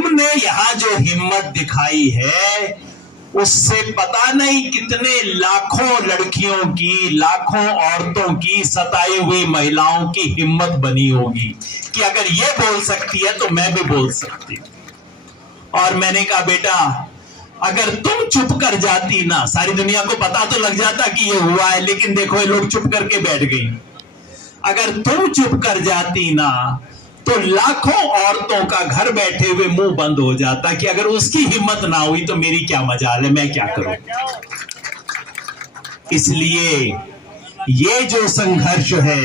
तुमने यहाँ जो हिम्मत दिखाई है उससे पता नहीं कितने लाखों लड़कियों की, लाखों औरतों की, सताई हुई महिलाओं की हिम्मत बनी होगी कि अगर ये बोल सकती है तो मैं भी बोल सकती हूं। और मैंने कहा बेटा अगर तुम चुप कर जाती ना, सारी दुनिया को पता तो लग जाता कि ये हुआ है, लेकिन देखो ये लोग चुप करके बैठ गई। अगर तुम चुप कर जाती ना तो लाखों औरतों का घर बैठे हुए मुंह बंद हो जाता कि अगर उसकी हिम्मत ना हुई तो मेरी क्या मजाल है, मैं क्या करूं। इसलिए ये जो संघर्ष है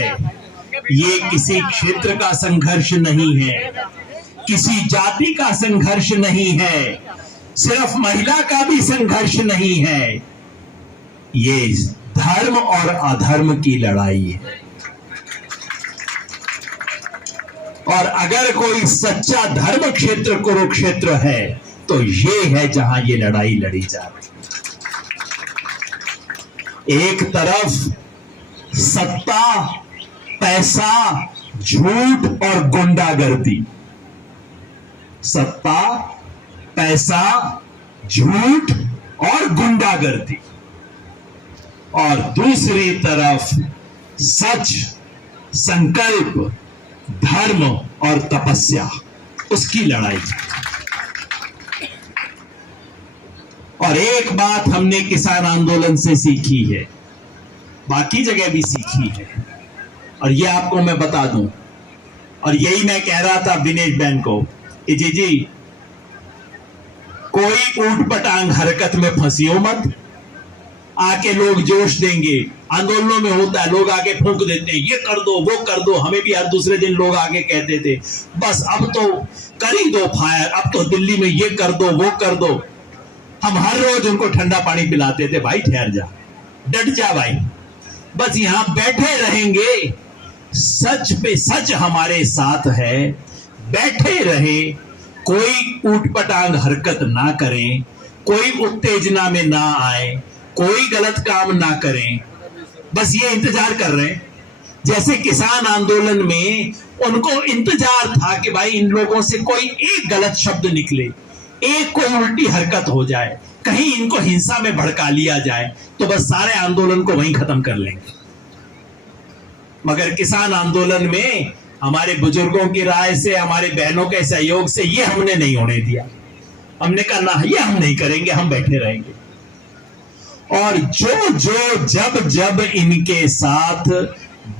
ये किसी क्षेत्र का संघर्ष नहीं है, किसी जाति का संघर्ष नहीं है, सिर्फ महिला का भी संघर्ष नहीं है, ये धर्म और अधर्म की लड़ाई है। और अगर कोई सच्चा धर्म क्षेत्र कुरुक्षेत्र है तो ये है जहां ये लड़ाई लड़ी जा रही है। एक तरफ सत्ता, पैसा, झूठ और गुंडागर्दी, सत्ता, पैसा, झूठ और गुंडागर्दी, और दूसरी तरफ सच, संकल्प, धर्म और तपस्या, उसकी लड़ाई। और एक बात हमने किसान आंदोलन से सीखी है, बाकी जगह भी सीखी है, और ये आपको मैं बता दूं, और यही मैं कह रहा था दिनेश बहन को कि जी कोई ऊट पटांग हरकत में फंसियो मत। आके लोग जोश देंगे, आंदोलनों में होता है लोग आके फूंक देते हैं ये कर दो वो कर दो। हमें भी हर दूसरे दिन लोग आके कहते थे बस अब तो कर ही दो फायर, अब तो दिल्ली में ये कर दो वो कर दो। हम हर रोज उनको ठंडा पानी पिलाते थे, भाई ठहर जा, डट जा भाई, बस यहां बैठे रहेंगे, सच पे सच हमारे साथ है, बैठे रहे, कोई ऊटपटांग हरकत ना करें, कोई उत्तेजना में ना आए, कोई गलत काम ना करें, बस ये इंतजार कर रहे हैं। जैसे किसान आंदोलन में उनको इंतजार था कि भाई इन लोगों से कोई एक गलत शब्द निकले, एक कोई उल्टी हरकत हो जाए, कहीं इनको हिंसा में भड़का लिया जाए तो बस सारे आंदोलन को वहीं खत्म कर लेंगे। मगर किसान आंदोलन में हमारे बुजुर्गों की राय से, हमारे बहनों के सहयोग से ये हमने नहीं होने दिया। हमने कहा ना ये हम नहीं करेंगे, हम बैठे रहेंगे। और जो जब इनके साथ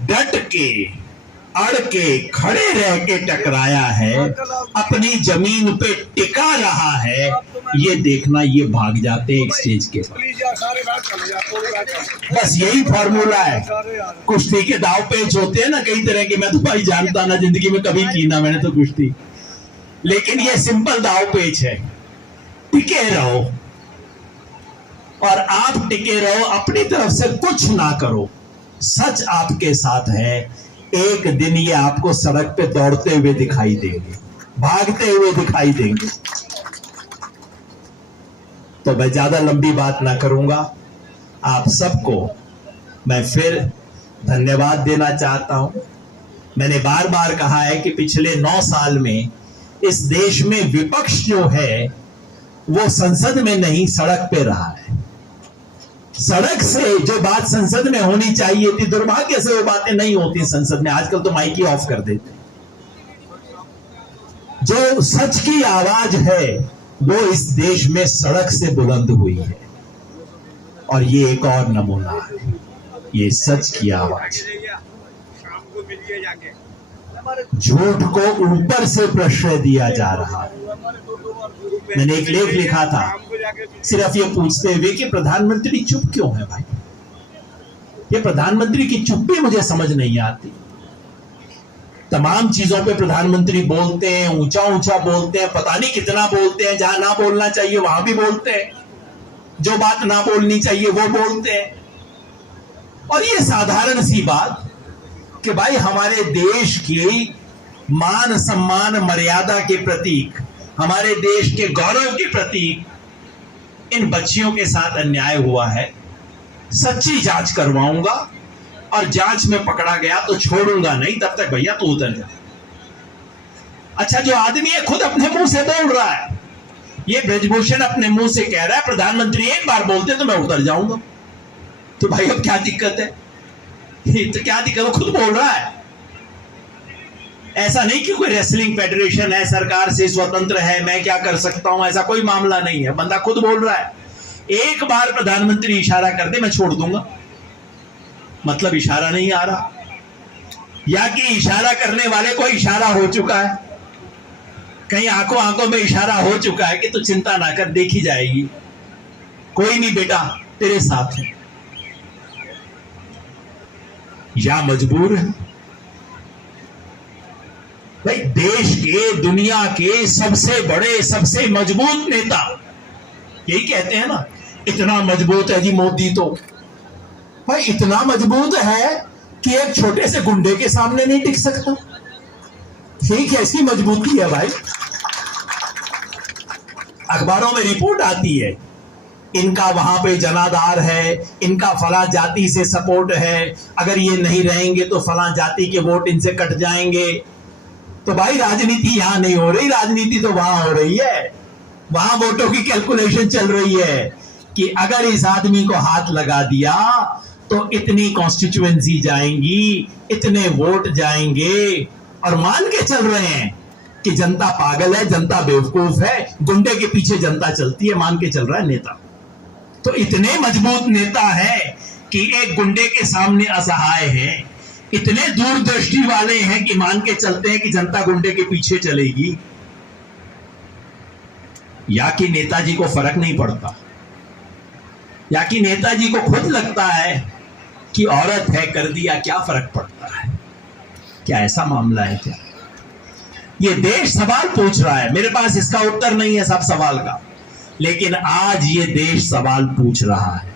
डट के, अड़ के, खड़े रह के टकराया है, अपनी जमीन पे टिका रहा है, ये देखना ये भाग जाते एक स्टेज के बाद। बस यही फॉर्मूला है। कुश्ती के दाव पेच होते हैं ना कई तरह के, मैं तो भाई जानता ना, जिंदगी में कभी की ना मैंने तो कुश्ती, लेकिन ये सिंपल दाव पेच है, टिके रहो। और आप टिके रहो, अपनी तरफ से कुछ ना करो, सच आपके साथ है। एक दिन ये आपको सड़क पे दौड़ते हुए दिखाई देंगे, भागते हुए दिखाई देंगे। तो मैं ज्यादा लंबी बात ना करूंगा, आप सबको मैं फिर धन्यवाद देना चाहता हूं। मैंने बार बार कहा है कि पिछले 9 साल में इस देश में विपक्ष जो है वो संसद में नहीं सड़क पे रहा है। सड़क से जो बात संसद में होनी चाहिए थी, दुर्भाग्य से वो बातें नहीं होती संसद में। आजकल तो माइक ही ऑफ कर देते। जो सच की आवाज है वो इस देश में सड़क से बुलंद हुई है, और ये एक और नमूना है, ये सच की आवाज। झूठ को ऊपर से प्रश्रय दिया जा रहा है। मैंने एक लेख लिखा था सिर्फ ये पूछते हुए कि प्रधानमंत्री चुप क्यों है भाई। ये प्रधानमंत्री की चुप्पी मुझे समझ नहीं आती। तमाम चीजों पे प्रधानमंत्री बोलते हैं, ऊंचा ऊंचा बोलते हैं, पता नहीं कितना बोलते हैं, जहां ना बोलना चाहिए वहां भी बोलते हैं, जो बात ना बोलनी चाहिए वो बोलते हैं। और ये साधारण सी बात कि भाई हमारे देश की मान सम्मान मर्यादा के प्रतीक, हमारे देश के गौरव के प्रतीक इन बच्चियों के साथ अन्याय हुआ है, सच्ची जांच करवाऊंगा, और जांच में पकड़ा गया तो छोड़ूंगा नहीं, तब तक भैया तू उतर जा। अच्छा, जो आदमी है खुद अपने मुंह से बोल रहा है, ये ब्रजभूषण अपने मुंह से कह रहा है प्रधानमंत्री एक बार बोलते तो मैं उतर जाऊंगा। तो भाई अब क्या दिक्कत है? तो क्या दिक्कत, वो खुद बोल रहा है। ऐसा नहीं कि कोई रेसलिंग फेडरेशन है, सरकार से स्वतंत्र है, मैं क्या कर सकता हूं, ऐसा कोई मामला नहीं है। बंदा खुद बोल रहा है एक बार प्रधानमंत्री इशारा कर दे मैं छोड़ दूंगा। मतलब इशारा नहीं आ रहा, या कि इशारा करने वाले को इशारा हो चुका है, कहीं आंखों आंखों में इशारा हो चुका है कि तू चिंता ना कर, देखी जाएगी, कोई नहीं बेटा तेरे साथ है। या मजबूर है भाई, देश के दुनिया के सबसे बड़े सबसे मजबूत नेता यही कहते हैं ना, इतना मजबूत है जी मोदी। तो भाई इतना मजबूत है कि एक छोटे से गुंडे के सामने नहीं टिक सकता। ये कैसी मजबूती है भाई? अखबारों में रिपोर्ट आती है इनका वहां पे जनाधार है, इनका फला जाति से सपोर्ट है, अगर ये नहीं रहेंगे तो फला जाति के वोट इनसे कट जाएंगे। तो भाई राजनीति यहां नहीं हो रही, राजनीति तो वहां हो रही है। वहां वोटों की कैलकुलेशन चल रही है कि अगर इस आदमी को हाथ लगा दिया तो इतनी कॉन्स्टिट्यूएंसी जाएंगी, इतने वोट जाएंगे, और मान के चल रहे हैं कि जनता पागल है, जनता बेवकूफ है, गुंडे के पीछे जनता चलती है, मान के चल रहा है नेता। तो इतने मजबूत नेता है कि एक गुंडे के सामने असहाय है, इतने दूरदृष्टि वाले हैं कि मान के चलते हैं कि जनता गुंडे के पीछे चलेगी। या कि नेताजी को फर्क नहीं पड़ता, या कि नेताजी को खुद लगता है कि औरत है कर दिया क्या फर्क पड़ता है। क्या ऐसा मामला है क्या? ये देश सवाल पूछ रहा है, मेरे पास इसका उत्तर नहीं है सब सवाल का, लेकिन आज ये देश सवाल पूछ रहा है।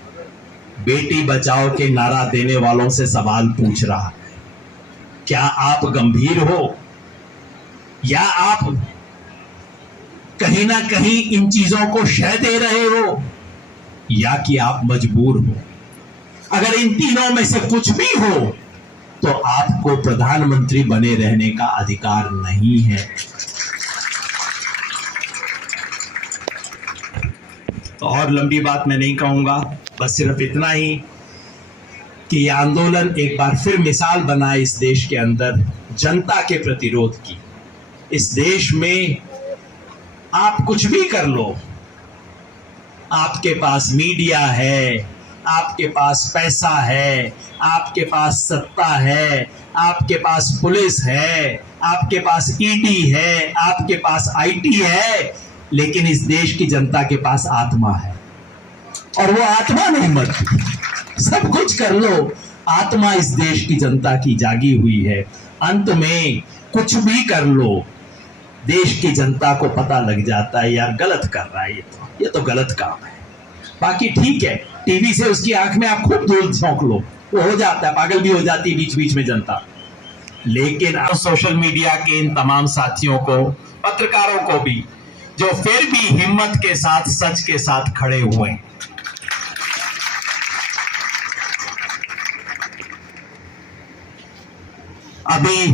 बेटी बचाओ के नारा देने वालों से सवाल पूछ रहा है, क्या आप गंभीर हो, या आप कहीं ना कहीं इन चीजों को शह दे रहे हो, या कि आप मजबूर हो? अगर इन तीनों में से कुछ भी हो तो आपको प्रधानमंत्री बने रहने का अधिकार नहीं है। तो और लंबी बात मैं नहीं कहूंगा, बस सिर्फ इतना ही कि यह आंदोलन एक बार फिर मिसाल बना इस देश के अंदर जनता के प्रतिरोध की। इस देश में आप कुछ भी कर लो, आपके पास मीडिया है, आपके पास पैसा है, आपके पास सत्ता है, आपके पास पुलिस है, आपके पास ईडी है, आपके पास आईटी है, लेकिन इस देश की जनता के पास आत्मा है, और वो आत्मा नहीं मरती। सब कुछ कर लो, आत्मा इस देश की जनता की जागी हुई है। अंत में कुछ भी कर लो, देश की जनता को पता लग जाता है यार गलत कर रहा है ये तो गलत काम है। बाकी ठीक है, टीवी से उसकी आंख में आप खूब धूल झोंक लो, वो हो जाता है, पागल भी हो जाती है बीच बीच में जनता। लेकिन आप सोशल मीडिया के इन तमाम साथियों को, पत्रकारों को भी, जो फिर भी हिम्मत के साथ सच के साथ खड़े हुए, अभी